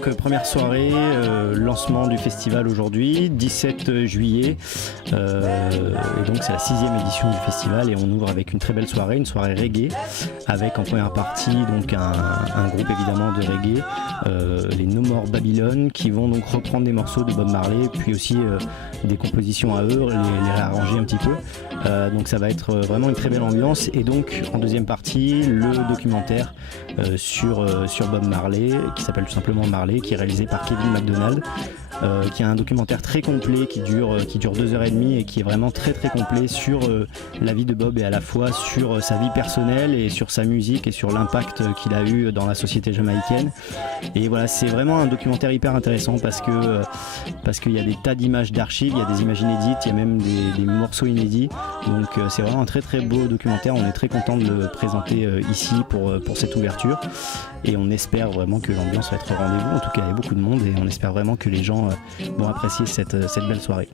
donc première soirée, lancement du festival aujourd'hui, 17 juillet. Et donc c'est la 6e édition du festival et on ouvre avec une très belle soirée, une soirée reggae, avec en première partie donc un groupe évidemment de reggae, les No More Babylon, qui vont donc reprendre des morceaux de Bob Marley, puis aussi des compositions à eux, les réarranger un petit peu. Donc ça va être vraiment une très belle ambiance. Et donc en deuxième partie, le documentaire sur Bob Marley, qui s'appelle tout simplement Marley, qui est réalisé par Kevin MacDonald, qui a un documentaire très complet qui dure 2h30 et qui est vraiment très très complet sur la vie de Bob et à la fois sur sa vie personnelle et sur sa musique et sur l'impact qu'il a eu dans la société jamaïcaine. Et voilà, c'est vraiment un documentaire hyper intéressant parce qu'il y a des tas d'images d'archives, il y a des images inédites, il y a même des morceaux inédits. Donc c'est vraiment un très très beau documentaire, on est très content de le présenter ici pour cette ouverture et on espère vraiment que l'ambiance va être au rendez-vous. En tout cas il y a beaucoup de monde et on espère vraiment que les gens vont apprécier cette belle soirée.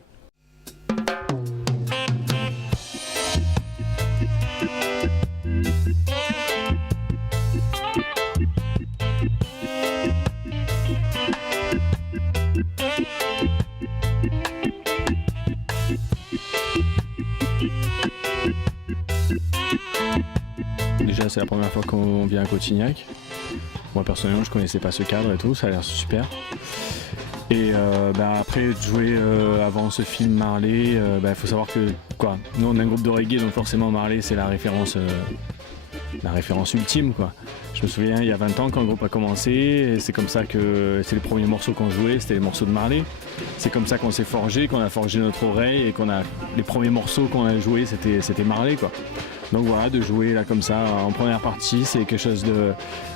Déjà c'est la première fois qu'on vient à Cotignac. Moi personnellement je connaissais pas ce cadre et tout, ça a l'air super. Et après de jouer avant ce film Marley, faut savoir que nous on est un groupe de reggae donc forcément Marley c'est la référence ultime quoi. Je me souviens il y a 20 ans quand le groupe a commencé, et c'est comme ça que c'est les premiers morceaux qu'on jouait, c'était les morceaux de Marley. C'est comme ça qu'on s'est forgé, qu'on a forgé notre oreille et les premiers morceaux qu'on a joués c'était Marley quoi. Donc voilà, de jouer là comme ça en première partie, c'est quelque chose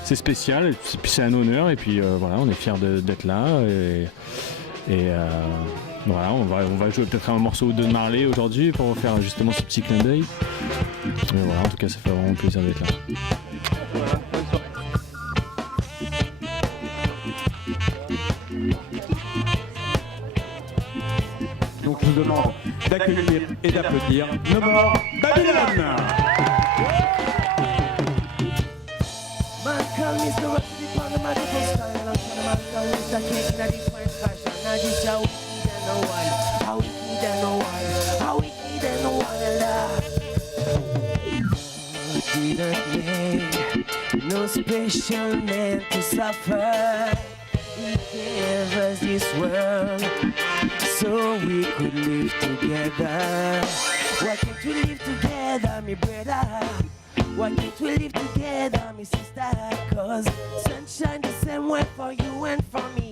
c'est spécial, et puis c'est un honneur et puis voilà, on est fiers d'être là et voilà, on va jouer peut-être un morceau ou deux de Marley aujourd'hui pour faire justement ce petit clin d'œil. Mais voilà, en tout cas ça fait vraiment plaisir d'être là. Donc je vous demande d'accueillir et d'applaudir No More Babylon. No special man to suffer. He gave us this world so we could live together. Why can't we live together, me brother? Why can't we live together, me sister? 'Cause sunshine the same way for you and for me.